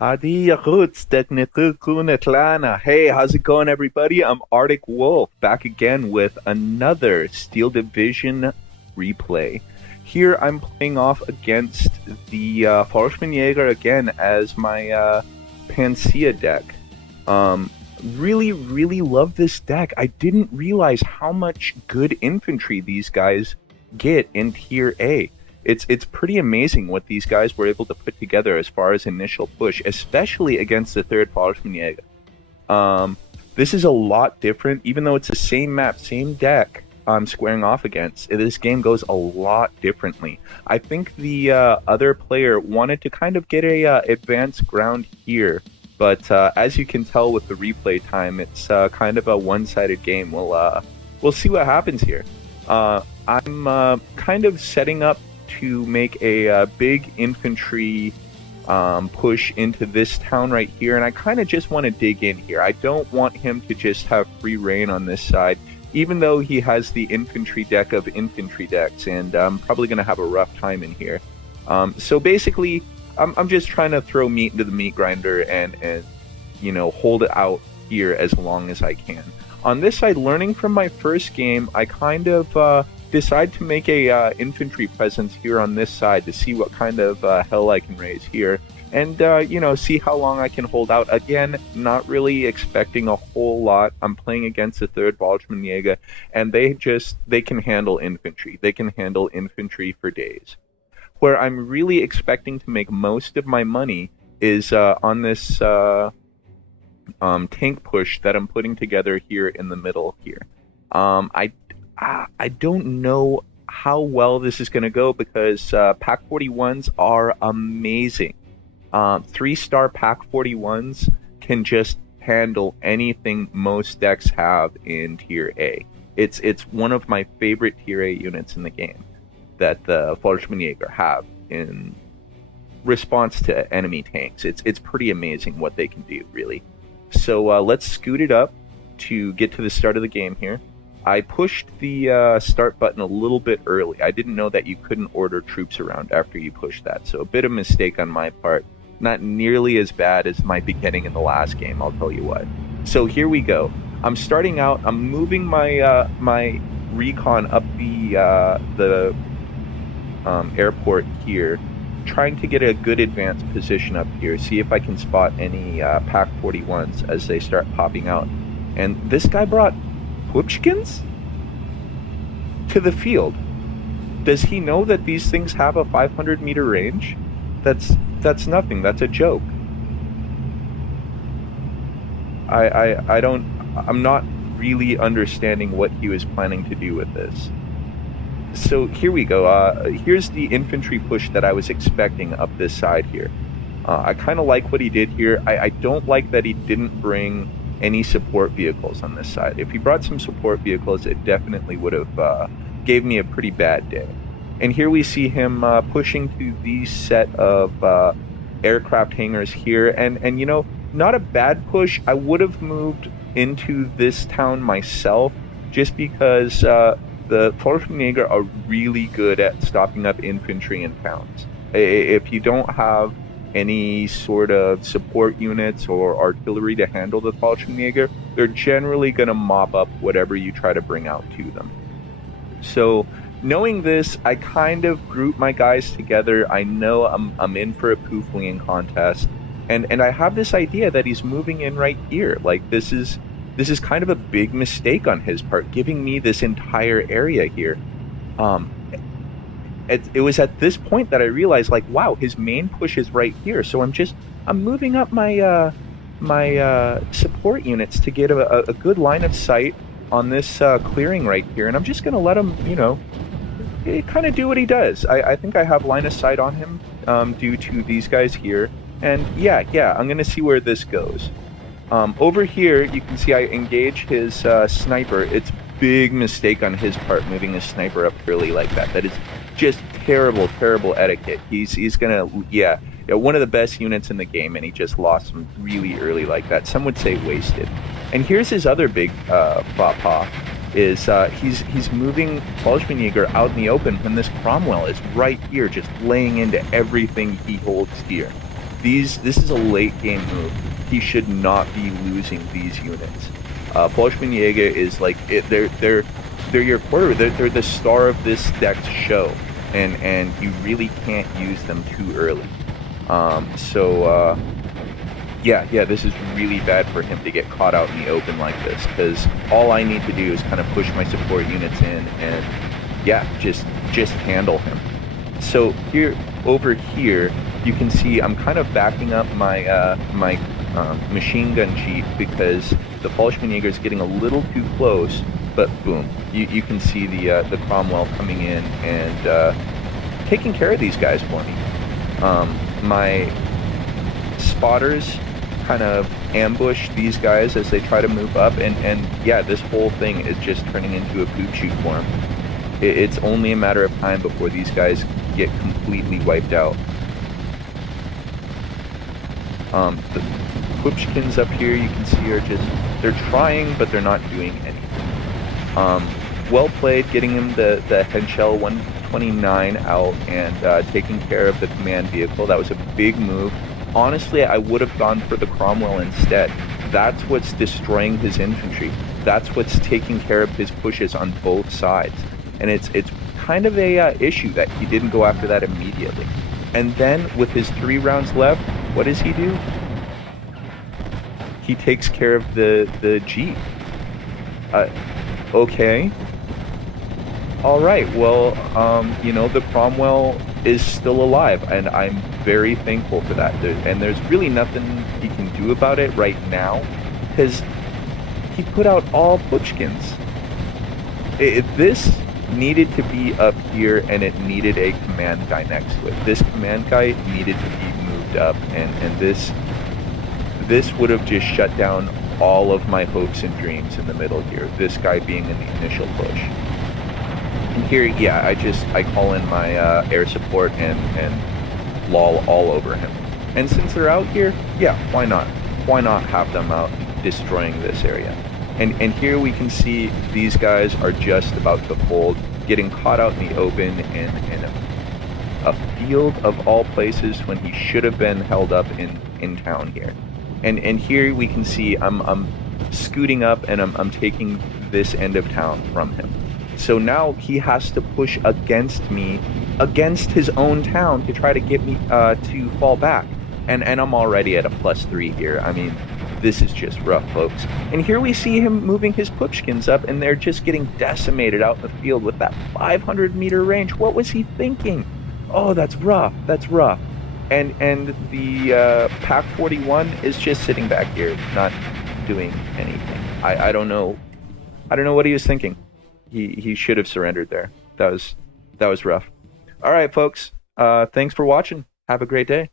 Adi Roots Technical. Hey, how's it going, everybody? I'm Arctic Wolf, back again with another Steel Division replay. Here I'm playing off against the fallschirmjäger again as my Pancerna deck. Really love this deck. I didn't realize how much good infantry these guys get in Tier A. It's pretty amazing what these guys were able to put together as far as initial push, especially against the third fallschirmjäger. This is a lot different, even though it's the same map, same deck I'm squaring off against. This game goes a lot differently. I think the other player wanted to kind of get a advanced ground here, but as you can tell with the replay time, it's kind of a one-sided game. We'll see what happens here. I'm kind of setting up to make a big infantry push into this town right here, and I kind of just want to dig in here. I don't want him to just have free reign on this side, even though he has the infantry deck of infantry decks, and I'm probably going to have a rough time in here. So basically, I'm just trying to throw meat into the meat grinder and you know, hold it out here as long as I can. On this side, learning from my first game, I kind of decide to make a infantry presence here on this side to see what kind of hell I can raise here, and you know, see how long I can hold out. Again, not really expecting a whole lot. I'm playing against the third fallschirmjäger, and they can handle infantry. They can handle infantry for days. Where I'm really expecting to make most of my money is on this tank push that I'm putting together here in the middle here. I don't know how well this is going to go because Pack 41s are amazing. 3-star Pack 41s can just handle anything most decks have in Tier A. It's one of my favorite Tier A units in the game that the fallschirmjäger have in response to enemy tanks. It's pretty amazing what they can do, really. So let's scoot it up to get to the start of the game here. I pushed the start button a little bit early. I didn't know that you couldn't order troops around after you push that, so a bit of a mistake on my part. Not nearly as bad as my beginning in the last game, I'll tell you what. So here we go. I'm starting out. I'm moving my my recon up the airport here, trying to get a good advanced position up here. See if I can spot any Pack 41s as they start popping out. And this guy brought Pushkins to the field. Does he know that these things have a 500-meter range? That's nothing. That's a joke. I'm not really understanding what he was planning to do with this. So here we go. Here's the infantry push that I was expecting up this side here. I kind of like what he did here. I don't like that he didn't bring any support vehicles on this side. If he brought some support vehicles, it definitely would have gave me a pretty bad day. And here we see him pushing to these set of aircraft hangars here, and you know, not a bad push. I would have moved into this town myself, just because the fallschirmjäger are really good at stopping up infantry in towns. If you don't have any sort of support units or artillery to handle the fallschirmjäger, they're generally going to mop up whatever you try to bring out to them. So knowing this, I kind of group my guys together. I know I'm in for a poofling contest, and I have this idea that he's moving in right here. Like, this is kind of a big mistake on his part, giving me this entire area here. It was at this point that I realized, like, wow, his main push is right here. So I'm moving up my my support units to get a good line of sight on this clearing right here, and I'm just gonna let him, you know, kind of do what he does. I think I have line of sight on him due to these guys here, and yeah, I'm gonna see where this goes. Over here, you can see I engage his sniper. It's big mistake on his part moving his sniper up early like that. That is just terrible etiquette. He's gonna, yeah, one of the best units in the game, and he just lost him really early like that. Some would say wasted. And here's his other big faux pas, is he's moving fallschirmjäger out in the open when this Cromwell is right here, just laying into everything he holds dear. This is a late game move. He should not be losing these units. fallschirmjäger is like they're your quarter. They're the star of this deck's show, and you really can't use them too early. Yeah, this is really bad for him to get caught out in the open like this, because all I need to do is kind of push my support units in and, yeah, just handle him. So over here, you can see I'm kind of backing up my machine gun jeep because the fallschirmjäger is getting a little too close. But boom, you can see the Cromwell coming in and taking care of these guys for me. My spotters kind of ambush these guys as they try to move up, and yeah, this whole thing is just turning into a poop shoot for them. It's only a matter of time before these guys get completely wiped out. The Pushkins up here, you can see, are they're trying, but they're not doing anything. Well played, getting him the Henschel 129 out and taking care of the command vehicle. That was a big move. Honestly, I would have gone for the Cromwell instead. That's what's destroying his infantry. That's what's taking care of his pushes on both sides. And it's kind of a issue that he didn't go after that immediately. And then, with his 3 rounds left, what does he do? He takes care of the Jeep. Okay. Alright, well, the Cromwell is still alive, and I'm very thankful for that. And there's really nothing he can do about it right now, because he put out all Pushkins. This needed to be up here, and it needed a command guy next to it. This command guy needed to be moved up, and this would have just shut down all of my hopes and dreams in the middle here, this guy being in the initial push. And here, yeah, I call in my air support and lol all over him. And since they're out here, yeah, why not? Why not have them out destroying this area? And here we can see these guys are just about to fold, getting caught out in the open in a field of all places when he should have been held up in town here. And here we can see I'm scooting up and I'm taking this end of town from him. So now he has to push against me, against his own town, to try to get me to fall back. And I'm already at a +3 here. I mean, this is just rough, folks. And here we see him moving his Pushkins up, and they're just getting decimated out in the field with that 500-meter range. What was he thinking? Oh, that's rough. That's rough. And the Pack 41 is just sitting back here, not doing anything. I don't know. I don't know what he was thinking. He should have surrendered there. That was rough. All right, folks. Thanks for watching. Have a great day.